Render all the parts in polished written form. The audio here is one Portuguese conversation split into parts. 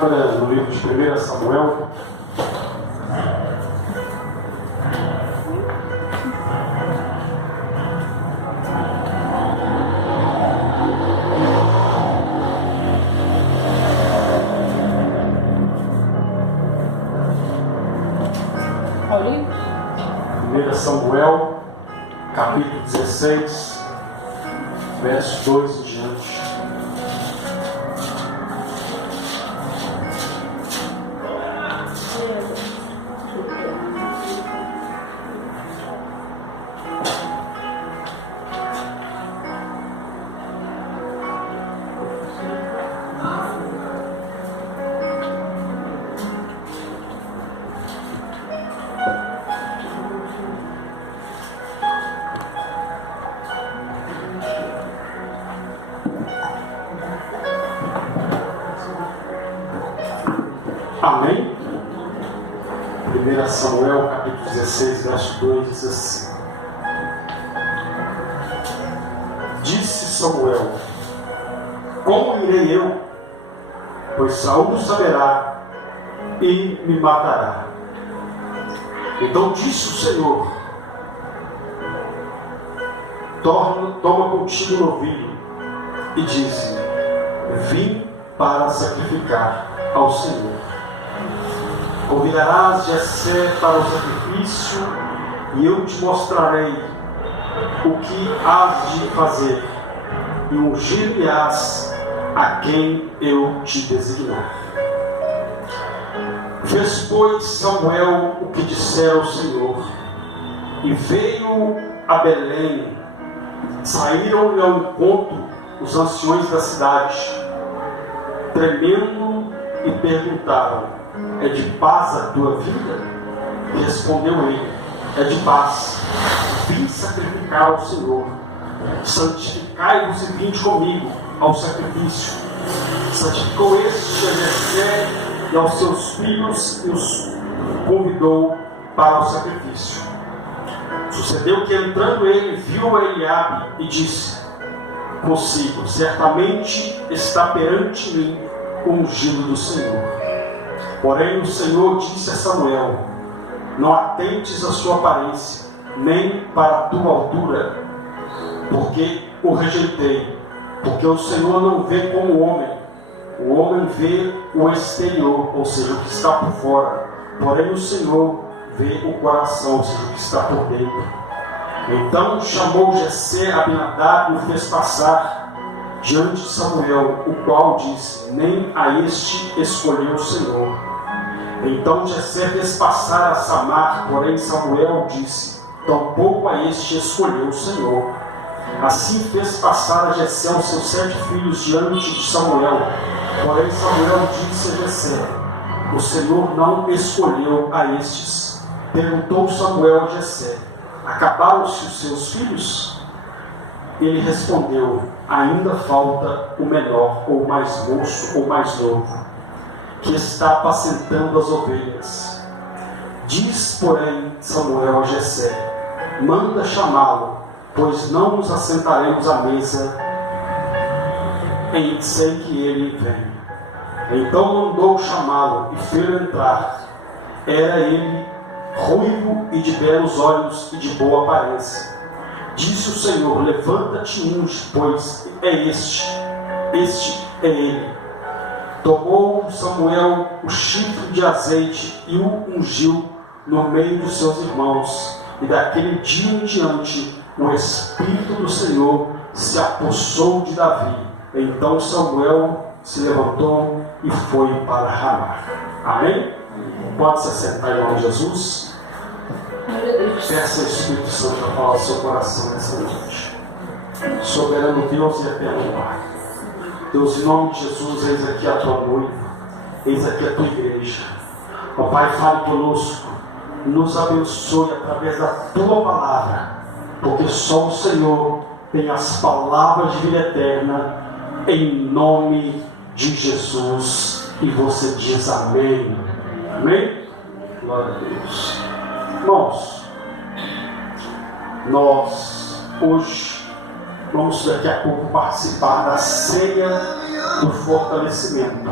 Abra no livro de 1 Samuel. Samuel, capítulo 16, verso 2 em diante. Amém? 1 Samuel, capítulo 16, verso 2, diz assim: Disse Samuel: Como irei eu? Pois Saul saberá e me matará. Então disse o Senhor: Toma contigo um novilho e dize: Vim para sacrificar ao Senhor. Convidarás Jessé para o sacrifício, e eu te mostrarei o que hás de fazer, e ungir-me-ás a quem eu te designar. Fez, pois, Samuel o que dissera o Senhor, e veio a Belém. Saíram-lhe ao encontro os anciões da cidade, tremendo, e perguntaram: É de paz a tua vida? E respondeu ele: É de paz. Vim sacrificar ao Senhor. Santificai-vos e vinde comigo ao sacrifício. Santificou este a Jessé e aos seus filhos e os convidou para o sacrifício. Sucedeu que, entrando ele, viu a Eliabe e disse consigo: Certamente está perante mim o ungido do Senhor. Porém o Senhor disse a Samuel: Não atentes à sua aparência, nem para a tua altura, porque o rejeitei. Porque o Senhor não vê como o homem vê o exterior, ou seja, o que está por fora. Porém o Senhor vê o coração, ou seja, o que está por dentro. Então chamou Jessé a Abinadab e o fez passar diante de Samuel, o qual disse: Nem a este escolheu o Senhor. Então Jessé fez passar a Samar, porém Samuel disse: Tampouco a este escolheu o Senhor. Assim fez passar a Jessé os seus 7 filhos diante de Samuel. Porém Samuel disse a Jessé: O Senhor não escolheu a estes. Perguntou Samuel a Jessé: Acabaram-se os seus filhos? Ele respondeu: Ainda falta o menor, ou mais moço, ou mais novo, que está apacentando as ovelhas. Diz, porém, Samuel a Jessé: Manda chamá-lo, pois não nos assentaremos à mesa sem que ele venha. Então mandou chamá-lo e fê-lo entrar. Era ele ruivo e de belos olhos e de boa aparência. Disse o Senhor: Levanta-te e unge, pois é este é ele. Tomou Samuel o chifre de azeite e o ungiu no meio dos seus irmãos. E daquele dia em diante o Espírito do Senhor se apossou de Davi. Então Samuel se levantou e foi para Ramá. Amém? Pode se assentar em nome de Jesus. Peça ao Espírito Santo para falar ao seu coração nessa noite. Soberano Deus e eterno Pai, Deus, em nome de Jesus, eis aqui a tua noiva, eis aqui a tua igreja. Ó Pai, fale conosco, nos abençoe através da tua palavra, porque só o Senhor tem as palavras de vida eterna, em nome de Jesus. E você diz amém. Amém? Glória a Deus. Irmãos, nós hoje vamos daqui a pouco participar da ceia do fortalecimento.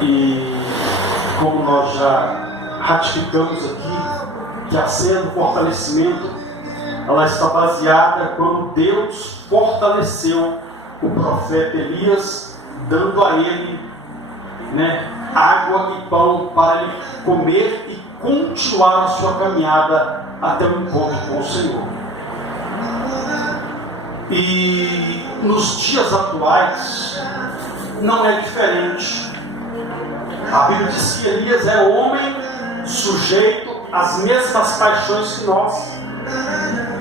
E como nós já ratificamos aqui, que a cena do fortalecimento, ela está baseada quando Deus fortaleceu o profeta Elias, dando a ele, água e pão para ele comer e continuar a sua caminhada até o encontro com o Senhor. E nos dias atuais não é diferente. A Bíblia diz que Elias é homem sujeito às mesmas paixões que nós.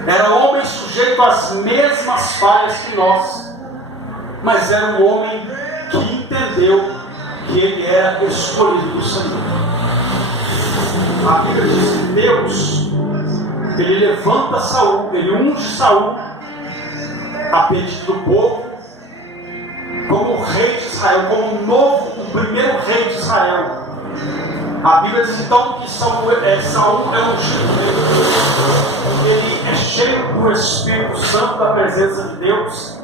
Era homem sujeito às mesmas falhas que nós. Mas era um homem que entendeu que ele era escolhido do Senhor. A Bíblia diz que Deus, ele levanta Saul, ele unge Saul a pedido do povo, como o rei de Israel, como o primeiro rei de Israel. A Bíblia diz então que Saul é ungido, ele é cheio do Espírito Santo, da presença de Deus.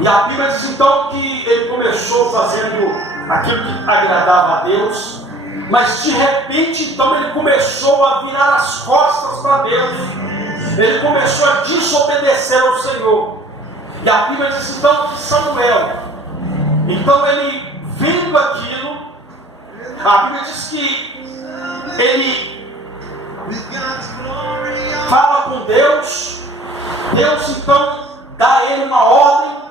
E a Bíblia diz então que ele começou fazendo aquilo que agradava a Deus, mas de repente então ele começou a virar as costas para Deus, ele começou a desobedecer ao Senhor. E a Bíblia diz então que Samuel, então ele vendo aquilo, a Bíblia diz que ele fala com Deus, Deus então dá a ele uma ordem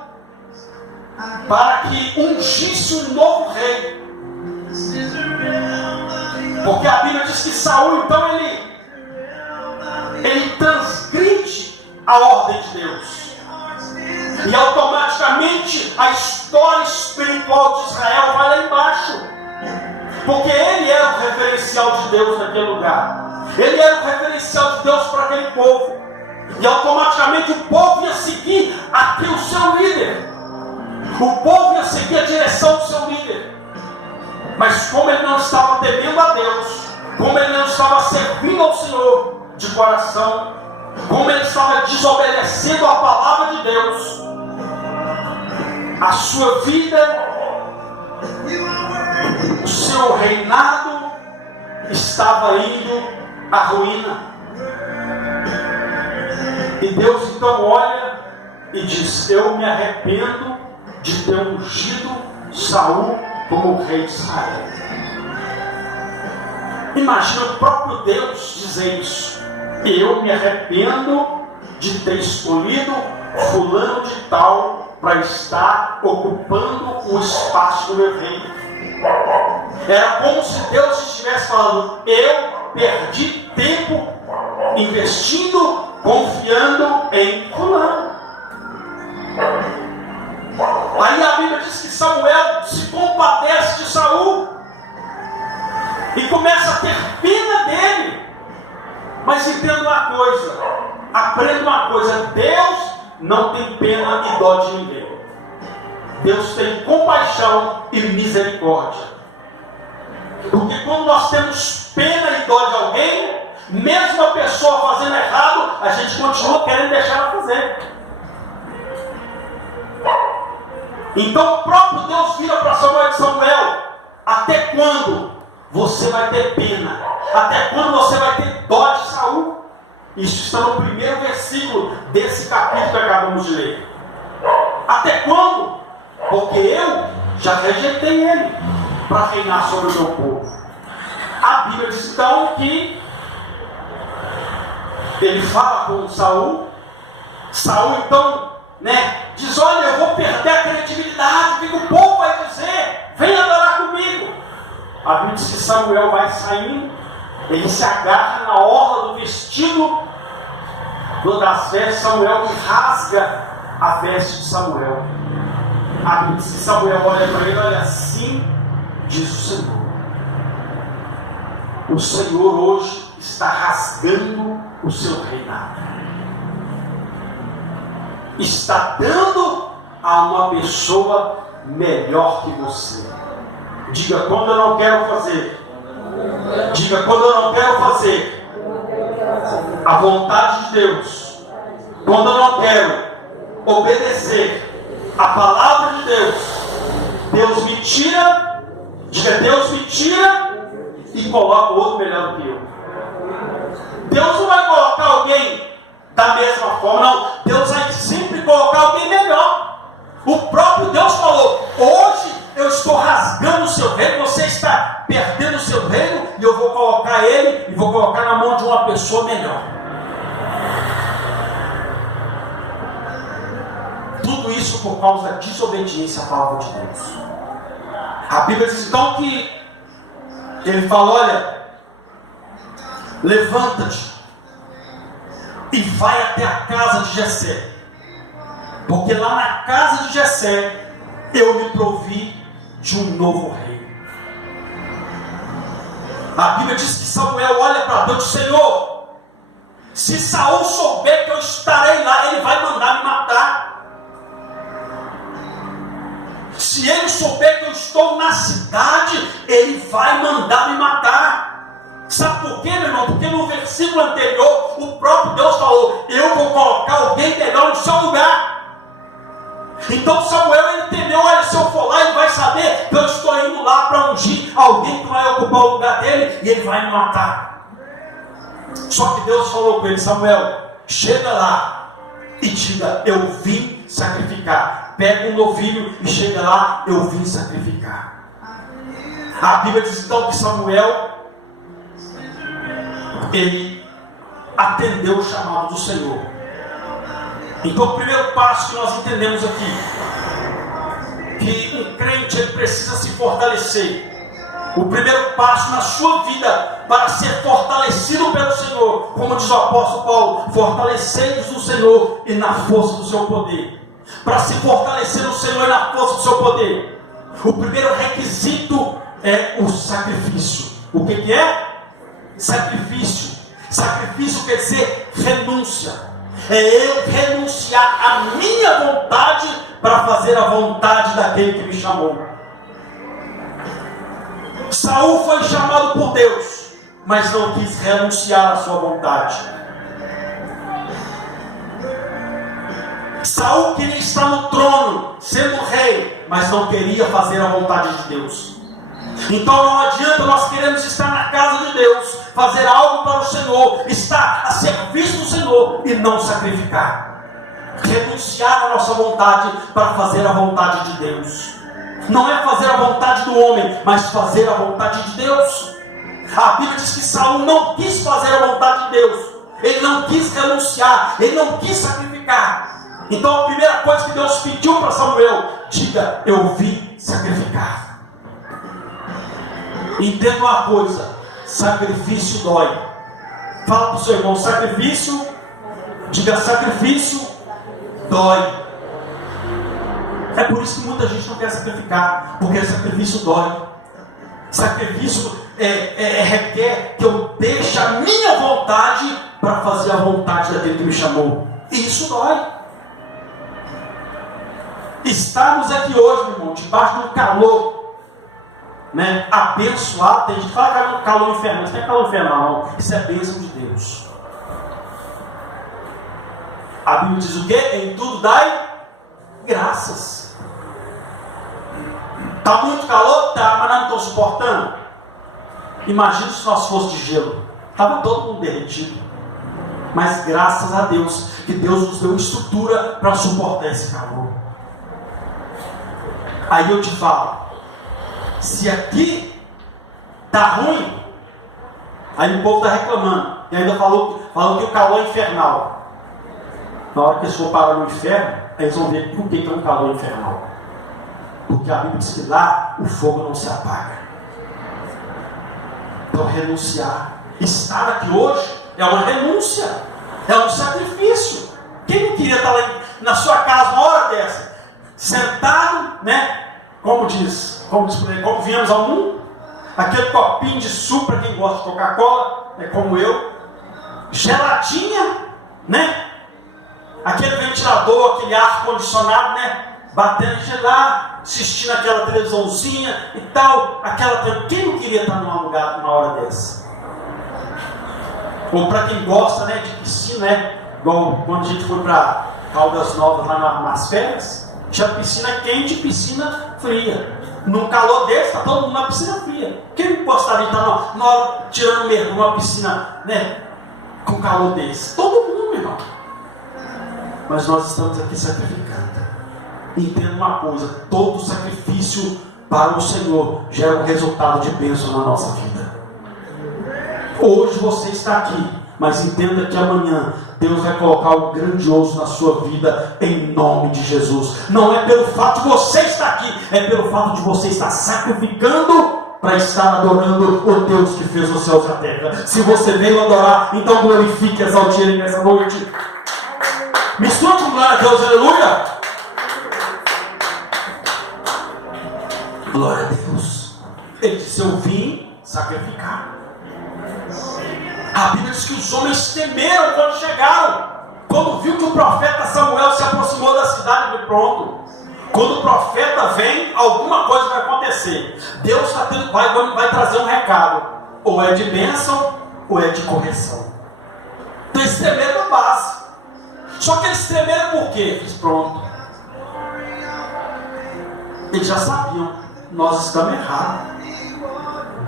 para que ungisse um novo rei. Porque a Bíblia diz que Saul então ele transgride a ordem de Deus. E automaticamente a história espiritual de Israel vai lá embaixo. Porque ele era o referencial de Deus naquele lugar. Ele era o referencial de Deus para aquele povo. E automaticamente o povo ia seguir aqui o seu líder. O povo ia seguir a direção do seu líder. Mas como ele não estava temendo a Deus, como ele não estava servindo ao Senhor de coração, como ele estava desobedecendo a palavra de Deus, a sua vida, o seu reinado estava indo à ruína. E Deus então olha e diz: eu me arrependo de ter ungido Saul como rei de Israel. Imagina o próprio Deus dizer isso: eu me arrependo de ter escolhido fulano de tal para estar ocupando o espaço do meu reino. Era como se Deus estivesse falando: eu perdi tempo investindo, confiando em fulano. Aí a Bíblia diz que Samuel se compadece de Saul e começa a ter pena dele. Mas entenda uma coisa, aprenda uma coisa: Deus não tem pena e dó de ninguém. Deus tem compaixão e misericórdia. Porque quando nós temos pena e dó de alguém, mesmo a pessoa fazendo errado, a gente continua querendo deixar ela fazer. Então o próprio Deus vira para Samuel e diz: Samuel, até quando você vai ter pena? Até quando você vai ter dó de Saul? Isso está no primeiro versículo desse capítulo que acabamos de ler. Até quando? Porque eu já rejeitei ele para reinar sobre o meu povo. A Bíblia diz então que ele fala com Saul. Saul então diz: olha, eu vou perder a credibilidade, o que o povo vai dizer? Vem adorar comigo. A Bíblia diz que Samuel vai saindo, ele se agarra na orla do vestido das vestes de Samuel e rasga a veste de Samuel. A Bíblia diz que Samuel olha para ele: olha, assim diz o Senhor. O Senhor hoje está rasgando o seu reinado. Está dando a uma pessoa melhor que você. Diga: quando eu não quero fazer. Diga: quando eu não quero fazer a vontade de Deus, quando eu não quero obedecer a palavra de Deus, Deus me tira, diga, Deus me tira e coloca o outro melhor do que eu. Deus não vai colocar alguém da mesma forma, não. Deus vai sempre colocar alguém melhor. O próprio Deus falou: hoje eu estou rasgando o seu reino, você está perdendo o seu reino, e eu vou colocar ele e vou colocar na mão de uma pessoa melhor. Tudo isso por causa da desobediência à palavra de Deus. A Bíblia diz então que ele fala: olha, levanta-te e vai até a casa de Jessé, porque lá na casa de Jessé eu me provi de um novo rei. A Bíblia diz que Samuel olha para Deus: Senhor, se Saul souber que eu estarei lá, ele vai mandar me matar. Se ele souber que eu estou na cidade, ele vai mandar me matar. Sabe por quê, meu irmão? Porque no versículo anterior, o próprio Deus falou: eu vou colocar alguém melhor no seu lugar. Então Samuel, ele temeu: olha, se eu for lá, ele vai saber que eu estou indo lá para ungir alguém que vai ocupar o lugar dele, e ele vai me matar. Só que Deus falou com ele: Samuel, chega lá e diga: eu vim sacrificar. Pega um novilho e chega lá: eu vim sacrificar. A Bíblia diz então que Samuel, ele atendeu o chamado do Senhor. Então o primeiro passo que nós entendemos aqui, que um crente ele precisa se fortalecer. O primeiro passo na sua vida para ser fortalecido pelo Senhor, como diz o apóstolo Paulo: fortalecei-vos no Senhor e na força do seu poder. Para se fortalecer no Senhor e na força do seu poder, o primeiro requisito é o sacrifício. O que é? Sacrifício. Sacrifício quer dizer renúncia. É eu renunciar à minha vontade para fazer a vontade daquele que me chamou. Saul foi chamado por Deus, mas não quis renunciar à sua vontade. Saul queria estar no trono, sendo rei, mas não queria fazer a vontade de Deus. Então não adianta nós queremos estar na casa de Deus, fazer algo para o Senhor, estar a serviço do Senhor e não sacrificar, renunciar à nossa vontade para fazer a vontade de Deus. Não é fazer a vontade do homem, mas fazer a vontade de Deus. A Bíblia diz que Saul não quis fazer a vontade de Deus, ele não quis renunciar, ele não quis sacrificar. Então a primeira coisa que Deus pediu para Samuel: diga, eu vim sacrificar. Entenda uma coisa: sacrifício dói. Fala para o seu irmão: sacrifício, diga, sacrifício dói. É por isso que muita gente não quer sacrificar, porque sacrifício dói. Sacrifício requer que eu deixe a minha vontade para fazer a vontade daquele que me chamou. E isso dói. Estamos aqui hoje, meu irmão, debaixo de um calor, né, abençoado. Tem gente que fala que é um calor infernal. Isso não é calor infernal, não. Isso é bênção de Deus. A Bíblia diz o quê? Em tudo dai graças. Está muito calor? Tá, mas não estou suportando. Imagina se nós fosse de gelo. Estava todo mundo derretido. Mas graças a Deus, que Deus nos deu estrutura para suportar esse calor. Aí eu te falo: se aqui está ruim, aí o povo está reclamando, e ainda falou que o calor é infernal. Na hora que eles for parar no inferno, eles vão ver por que é um calor infernal. Porque a Bíblia diz que lá o fogo não se apaga. Então renunciar, estar aqui hoje é uma renúncia, é um sacrifício. Quem não queria estar lá na sua casa uma hora dessa, sentado, né? Como viemos ao mundo, aquele copinho de suco para quem gosta de Coca-Cola, como eu, geladinha, né? Aquele ventilador, aquele ar condicionado, né? Batendo gelar, assistindo aquela televisãozinha e tal, quem não queria estar num lugar numa hora dessa? Ou para quem gosta, né, de piscina, né? Igual quando a gente foi para Caldas Novas lá nas férias, Tinha piscina quente e piscina fria. Num calor desse, está todo mundo na piscina fria. Quem gostaria de estar na hora tirando mergulho numa piscina, né, com calor desse? Todo mundo, meu irmão. Mas nós estamos aqui sacrificando. Entenda uma coisa: todo sacrifício para o Senhor gera um resultado de bênção na nossa vida. Hoje você está aqui, mas entenda que amanhã Deus vai colocar algo grandioso na sua vida, em nome de Jesus. Não é pelo fato de você estar aqui, é pelo fato de você estar sacrificando para estar adorando o Deus que fez os céus e a terra. Se você veio adorar, então glorifique e exalte Ele nessa noite. Mistura com glória a Deus, aleluia. Glória a Deus. Ele disse: eu vim sacrificar. A Bíblia diz que os homens temeram quando chegaram, quando viu que o profeta Samuel se aproximou da cidade. De pronto, quando o profeta vem, alguma coisa vai acontecer. Deus vai trazer um recado, ou é de bênção ou é de correção. Então eles tremeram na base. Só que eles tremeram por quê? Fiz pronto. Eles já sabiam: nós estamos errados.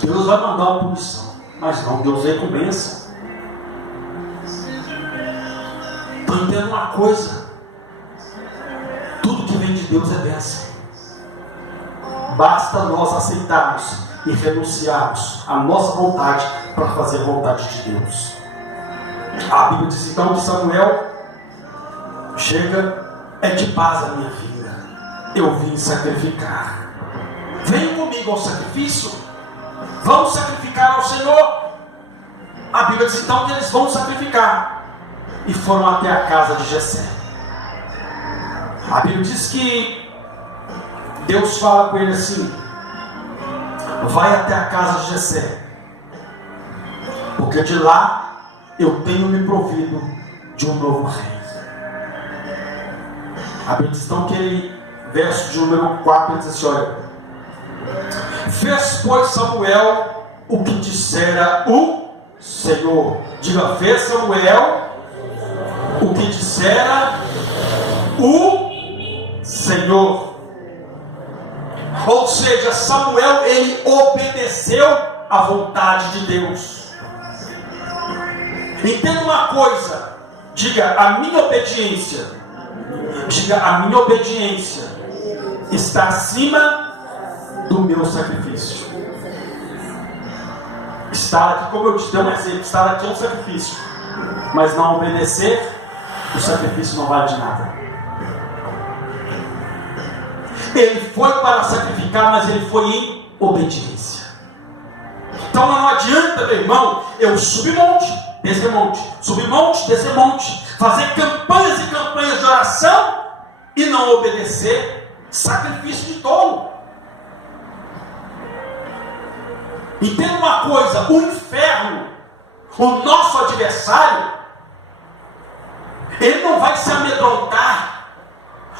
Deus vai mandar uma punição. Mas não, Deus veio com bênção. Então entenda uma coisa: tudo que vem de Deus é bênção. Basta nós aceitarmos e renunciarmos à nossa vontade para fazer a vontade de Deus. A Bíblia diz então que Samuel chega: é de paz a minha vida, eu vim sacrificar. Vem comigo ao sacrifício. Vamos sacrificar ao Senhor. A Bíblia diz então que eles vão sacrificar. E foram até a casa de Jessé. A Bíblia diz que Deus fala com ele assim: vai até a casa de Jessé, porque de lá eu tenho me provido de um novo rei. A Bíblia diz então que ele, verso de número 4, ele diz assim: olha, fez, pois, Samuel o que dissera o Senhor. Diga: fez Samuel o que dissera o Senhor. Ou seja, Samuel, ele obedeceu à vontade de Deus. Entenda uma coisa: diga: a minha obediência, diga, a minha obediência está acima do meu sacrifício. Estar aqui, como eu te dei um exemplo, estar aqui é um sacrifício, mas não obedecer, o sacrifício não vale de nada. Ele foi para sacrificar, mas ele foi em obediência. Então não adianta, meu irmão, eu subir monte, descer monte, subir monte, descer monte, fazer campanhas e campanhas de oração e não obedecer. Sacrifício de tolo. Entenda uma coisa: o inferno, o nosso adversário, ele não vai se amedrontar.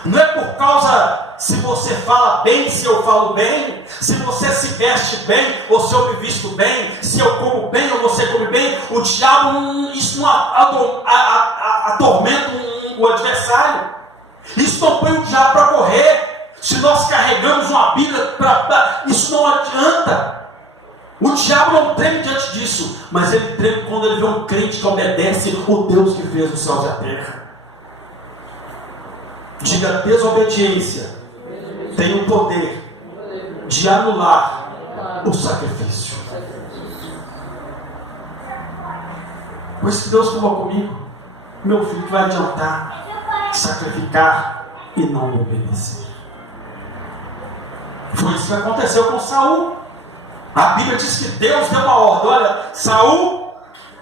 Não é por causa se você fala bem, se eu falo bem, se você se veste bem ou se eu me visto bem, se eu como bem ou você come bem. O diabo, isso não atormenta o adversário. Isso não põe o diabo para correr. Se nós carregamos uma Bíblia, isso não adianta. O diabo não treme diante disso, mas ele treme quando ele vê um crente que obedece o Deus que fez os céus e a terra. Diga: desobediência tem o poder de anular o sacrifício. Por isso que Deus falou comigo: meu filho, que vai adiantar sacrificar e não obedecer? Foi isso que aconteceu com Saul. A Bíblia diz que Deus deu uma ordem: olha, Saul,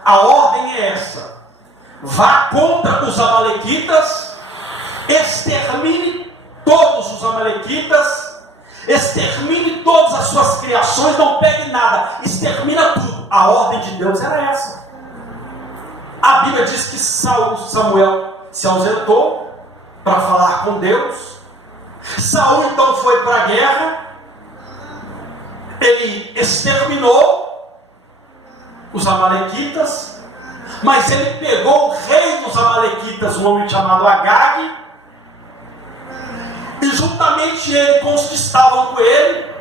a ordem é essa: vá contra os amalequitas, extermine todos os amalequitas, extermine todas as suas criações, não pegue nada, extermina tudo. A ordem de Deus era essa. A Bíblia diz que Samuel se ausentou para falar com Deus. Saul então foi para a guerra. Ele exterminou os amalequitas, mas ele pegou o rei dos amalequitas, um homem chamado Agag, e juntamente ele com os que estavam com ele,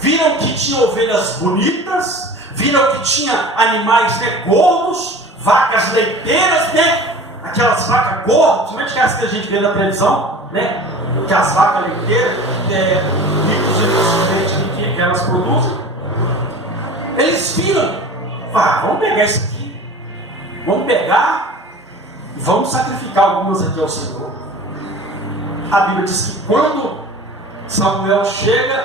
viram que tinha ovelhas bonitas, viram que tinha animais, né, gordos, vacas leiteiras, né, aquelas vacas gordas, principalmente aquelas que a gente vê na televisão, né, que as vacas leiteiras, litros e litros de leite que elas produzem. Eles viram, vamos pegar isso aqui, vamos pegar e vamos sacrificar algumas aqui ao Senhor. A Bíblia diz que quando Samuel chega,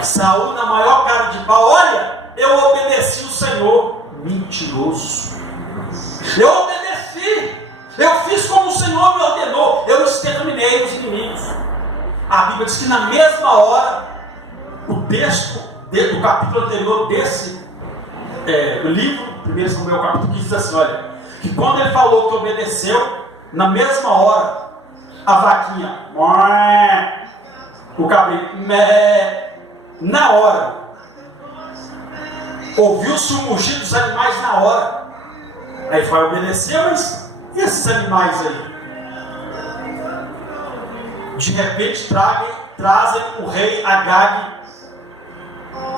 Saul, na maior cara de pau, olha, eu obedeci o Senhor. Mentiroso. Eu obedeci, eu fiz como o Senhor me ordenou, eu exterminei os inimigos. A Bíblia diz que na mesma hora, o texto do capítulo anterior desse livro, 1 Samuel capítulo 15, diz assim, olha, que quando ele falou que obedeceu, na mesma hora, a vaquinha, o cabrito, na hora, ouviu-se o mugir dos animais na hora. Aí vai obedecer, mas e esses animais aí? De repente trazem o rei Agag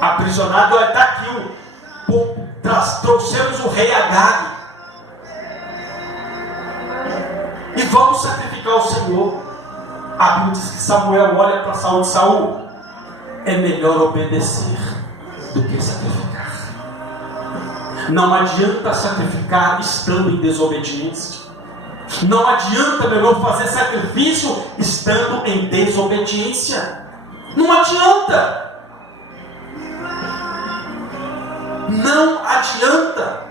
aprisionado. Olha, está aqui trouxemos o rei Agag e vamos sacrificar o Senhor. A Bíblia diz que Samuel olha para Saul e diz: Saul, é melhor obedecer do que sacrificar. Não adianta sacrificar estando em desobediência. Não adianta, meu irmão, fazer sacrifício estando em desobediência. Não adianta. Não adianta.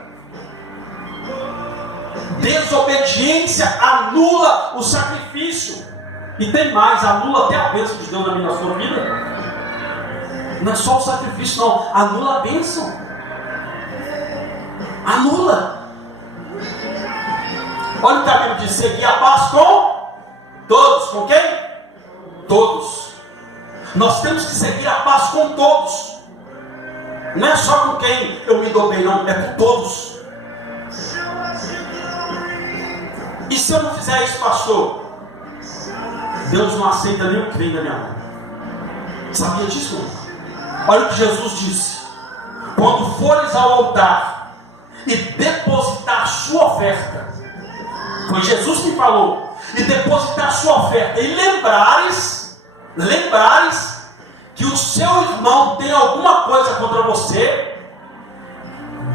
Desobediência anula o sacrifício. E tem mais, anula até a bênção de Deus na sua vida. Não é só o sacrifício, não. Anula a bênção. Anula. Olha o que a Bíblia diz: seguir a paz com todos. Com quem? Todos. Nós temos que seguir a paz com todos. Não é só com quem eu me dou bem, não. É com todos. E se eu não fizer isso, pastor? Deus não aceita nem o que vem da minha mão. Sabia disso? Olha o que Jesus disse: quando fores ao altar e depositar sua oferta, foi Jesus que falou, e depositar sua oferta, e lembrares que o seu irmão tem alguma coisa contra você,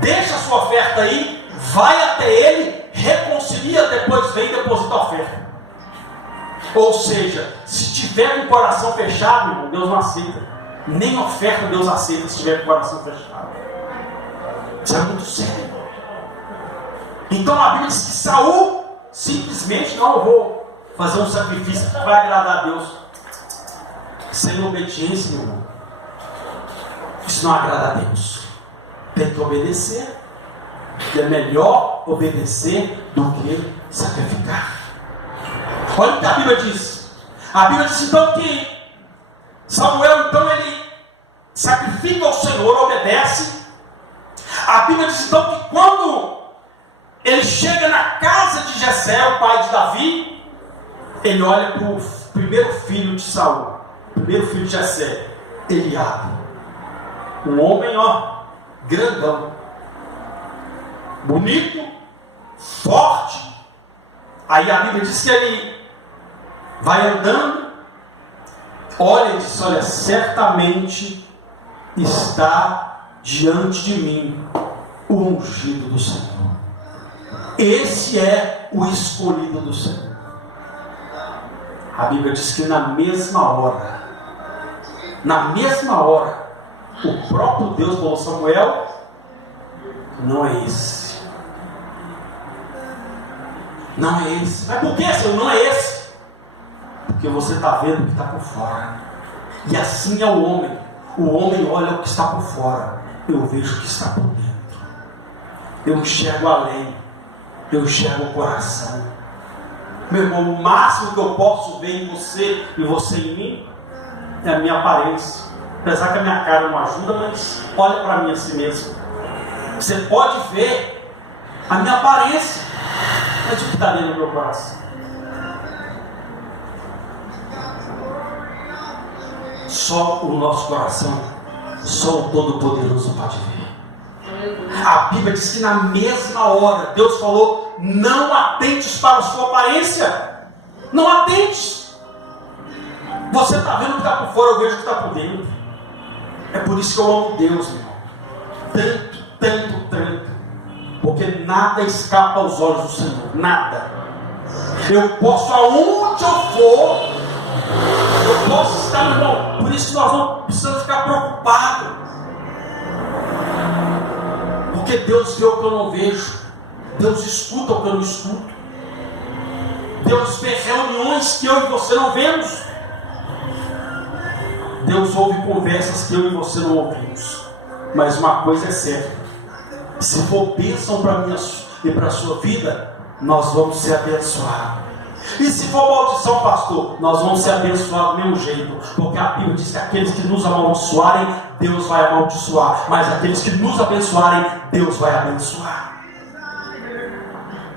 deixa a sua oferta aí, vai até ele, reconcilia, depois vem e deposita a oferta. Ou seja, se tiver com o coração fechado, irmão, Deus não aceita. Nem oferta Deus aceita se tiver com o coração fechado. Isso é muito sério. Então a Bíblia diz que Saul simplesmente: não, eu vou fazer um sacrifício que vai agradar a Deus. Sem obediência, meu irmão, isso não agrada a Deus. Tem que obedecer. E é melhor obedecer do que sacrificar. Olha o que a Bíblia diz. A Bíblia diz então que Samuel, então, ele sacrifica ao Senhor, obedece. A Bíblia diz então que quando ele chega na casa de Jessé, o pai de Davi, ele olha para o primeiro filho de Saul, o primeiro filho de Jessé, Eliabe. Um homem, grandão, bonito, forte. Aí a Bíblia diz que ele vai andando, olha e diz: olha, certamente está diante de mim o ungido do Senhor. Esse é o escolhido do Senhor. A Bíblia diz que na mesma hora, o próprio Deus falou: Samuel, não é esse. Não é esse. Mas por que, Senhor, não é esse? Porque você está vendo o que está por fora. E assim é o homem. O homem olha o que está por fora. Eu vejo o que está por dentro. Eu enxergo além. Eu enxergo o coração. Meu irmão, o máximo que eu posso ver em você e você em mim é a minha aparência. Apesar que a minha cara não ajuda, mas olha para mim assim mesmo. Você pode ver a minha aparência, mas o que está dentro do meu coração? Só o nosso coração, só o Todo-Poderoso pode ver. A Bíblia diz que na mesma hora Deus falou: não atentes para a sua aparência. Não atentes. Você está vendo o que está por fora, eu vejo o que está por dentro. É por isso que eu amo Deus, irmão. Tanto, tanto, tanto. Porque nada escapa aos olhos do Senhor. Nada. Eu posso, aonde eu for, eu posso estar, irmão. Por isso que nós não precisamos ficar preocupados. Porque Deus vê o que eu não vejo. Deus escuta o que eu não escuto. Deus vê reuniões que eu e você não vemos. Deus ouve conversas que eu e você não ouvimos. Mas uma coisa é certa: se for bênção para mim e para a sua vida, nós vamos ser abençoados. E se for maldição, pastor, nós vamos ser abençoados do mesmo jeito. Porque a Bíblia diz que aqueles que nos amaldiçoarem, Deus vai amaldiçoar. Mas aqueles que nos abençoarem, Deus vai abençoar.